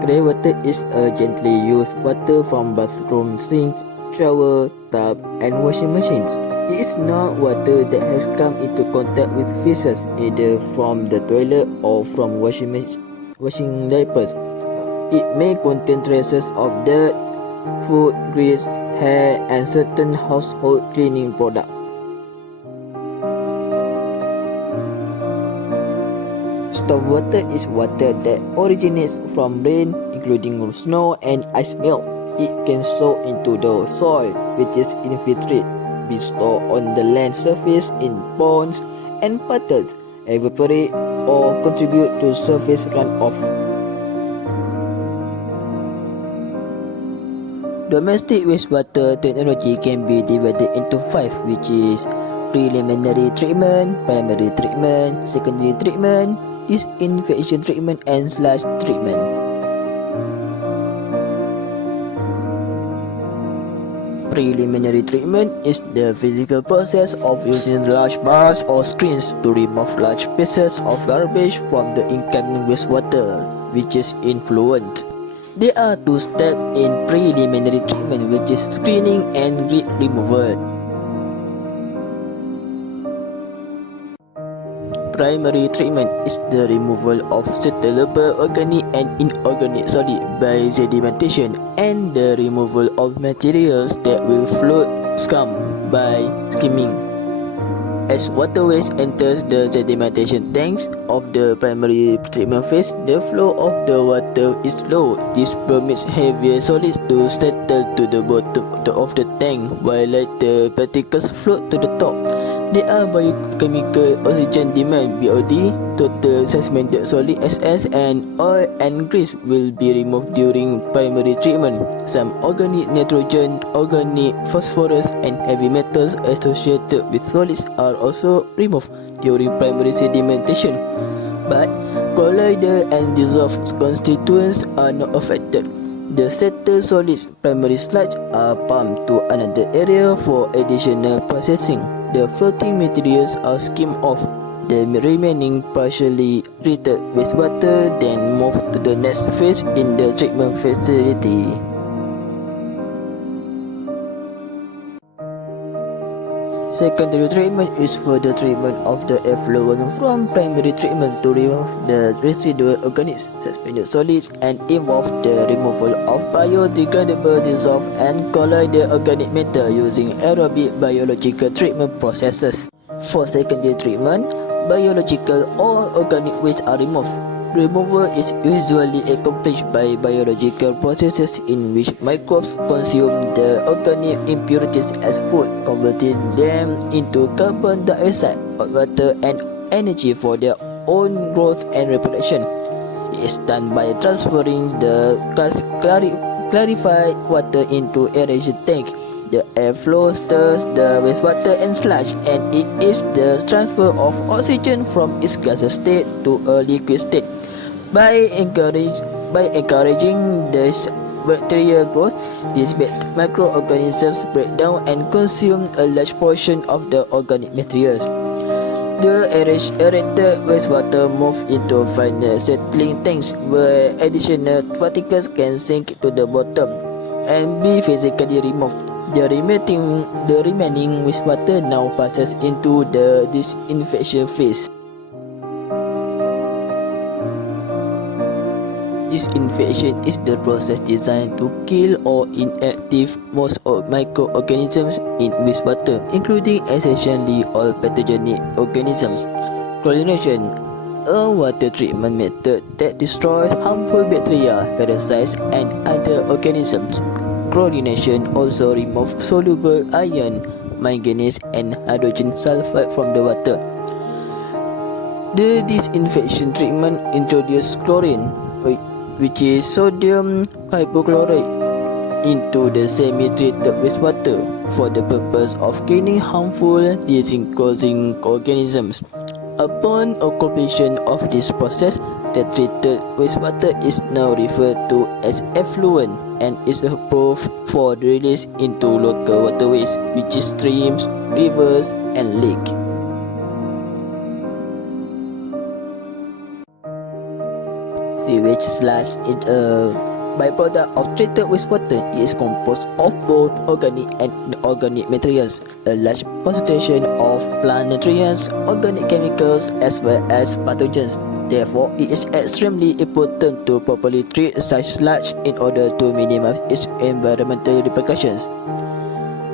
Grey water is a gently used water from bathroom sinks, shower, tub, and washing machines. It is not water that has come into contact with feces, either from the toilet or from washing diapers. It may contain traces of dirt, food, grease, hair, and certain household cleaning products. Stormwater is water that originates from rain, including snow and ice melt. It can soak into the soil, which is infiltrate, be stored on the land surface in ponds and puddles, evaporate, or contribute to surface runoff. Domestic wastewater technology can be divided into 5, which is preliminary treatment, primary treatment, secondary treatment, disinfection treatment, and sludge treatment. Preliminary treatment is the physical process of using large bars or screens to remove large pieces of garbage from the incoming wastewater, which is effluent. There are 2 steps in preliminary treatment, which is screening and grit removal. Primary treatment is the removal of suitable organic and inorganic solid by sedimentation and the removal of materials that will float scum by skimming. As water waste enters the sedimentation tanks of the primary treatment phase, the flow of the water is slow. This permits heavier solids to settle to the bottom of the tank, while lighter particles float to the top. There are biochemical oxygen demand (BOD), total suspended solid (SS), and oil and grease will be removed during primary treatment. Some organic nitrogen, organic phosphorus, and heavy metals associated with solids are also removed during primary sedimentation, but colloidal and dissolved constituents are not affected. The settled solids, primary sludge, are pumped to another area for additional processing. The floating materials are skimmed off. The remaining partially treated wastewater then moved to the next phase in the treatment facility. Secondary treatment is further treatment of the effluent from primary treatment to remove the residual organics, suspended solids, and involve the removal of biodegradable, dissolved, and colloidal organic matter using aerobic biological treatment processes. For secondary treatment, biological or organic waste are removed. Removal is usually accomplished by biological processes in which microbes consume the organic impurities as food, converting them into carbon dioxide, hot water, and energy for their own growth and reproduction. It is done by transferring the clarified water into aeration tank. The airflow stirs the wastewater and sludge, and it is the transfer of oxygen from its gaseous state to a liquid state. By encouraging this bacterial growth, these microorganisms break down and consume a large portion of the organic materials. The aerated wastewater moves into final settling tanks where additional particles can sink to the bottom and be physically removed. The remaining wastewater now passes into the disinfection phase. Disinfection is the process designed to kill or inactive most microorganisms in wastewater, including essentially all pathogenic organisms. Chlorination, a water treatment method that destroys harmful bacteria, parasites, and other organisms. Chlorination also removes soluble iron, manganese, and hydrogen sulfide from the water. The disinfection treatment introduces chlorine, which is sodium hypochlorite, into the semi-treated wastewater for the purpose of cleaning harmful decomposing organisms. Upon completion of this process, the treated wastewater is now referred to as effluent and is approved for release into local waterways, which is streams, rivers, and lakes. Sewage sludge is a byproduct of treated wastewater. It is composed of both organic and inorganic materials, a large concentration of plant nutrients, organic chemicals, as well as pathogens. Therefore, it is extremely important to properly treat such sludge in order to minimize its environmental repercussions.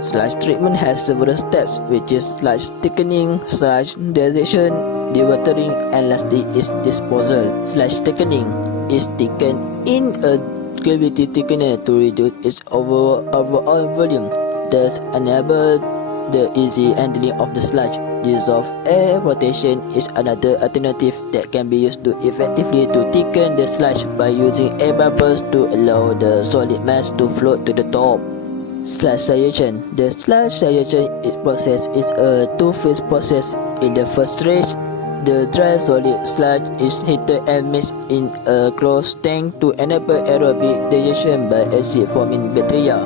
Sludge treatment has several steps, which is sludge thickening, sludge dissection, dewatering, and lastly is disposal. Sludge thickening is thickened in a gravity thickener to reduce its overall volume, thus enable the easy handling of the sludge. Dissolved air flotation is another alternative that can be used to effectively to thicken the sludge by using air bubbles to allow the solid mass to float to the top. Sludge digestion. The sludge digestion process is a two-phase process. In the first stage, the dry solid sludge is heated and mixed in a closed tank to enable aerobic digestion by acid-forming bacteria.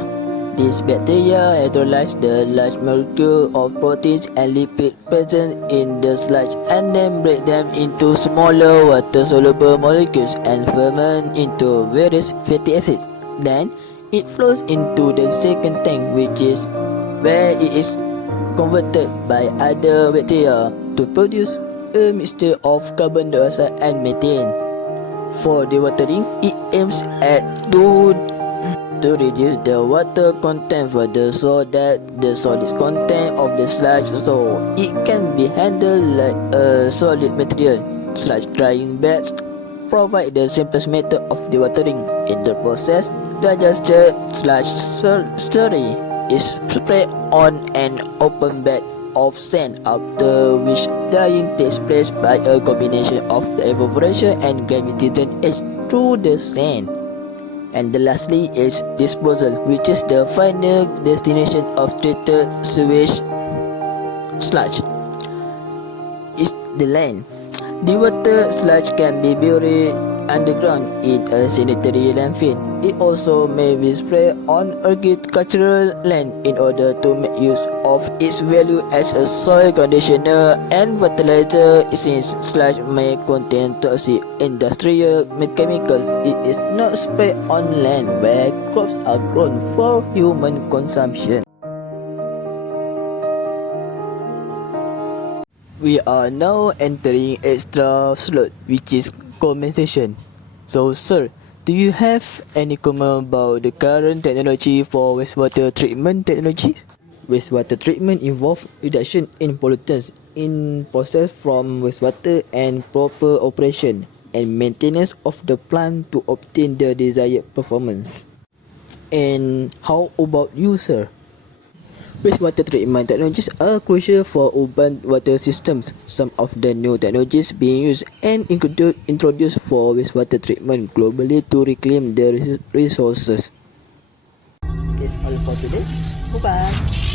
These bacteria hydrolyze the large molecule of proteins and lipids present in the sludge and then break them into smaller water-soluble molecules and ferment into various fatty acids. Then, it flows into the second tank, which is where it is converted by other bacteria to produce a mixture of carbon dioxide and methane. For dewatering, it aims at to reduce the water content further so that the solid content of the sludge so it can be handled like a solid material. Sludge drying bags provide the simplest method of dewatering. In the process, the digested sludge slurry is sprayed on an open bed of sand, after which drying takes place by a combination of the evaporation and gravity drainage through the sand. And the lastly is disposal, which is the final destination of treated sewage sludge. Is the land. Dewatered sludge can be buried underground in a sanitary landfill. It also may be sprayed on agricultural land in order to make use of its value as a soil conditioner and fertilizer, since sludge may contain toxic industrial chemicals. It is not sprayed on land where crops are grown for human consumption. We are now entering extra slot, which is condensation. So, sir, do you have any comment about the current technology for wastewater treatment technology? Wastewater treatment involves reduction in pollutants in process from wastewater and proper operation and maintenance of the plant to obtain the desired performance. And how about you, sir? Wastewater treatment technologies are crucial for urban water systems. Some of the new technologies being used and introduced for wastewater treatment globally to reclaim the resources. That's all for today. Bye-bye.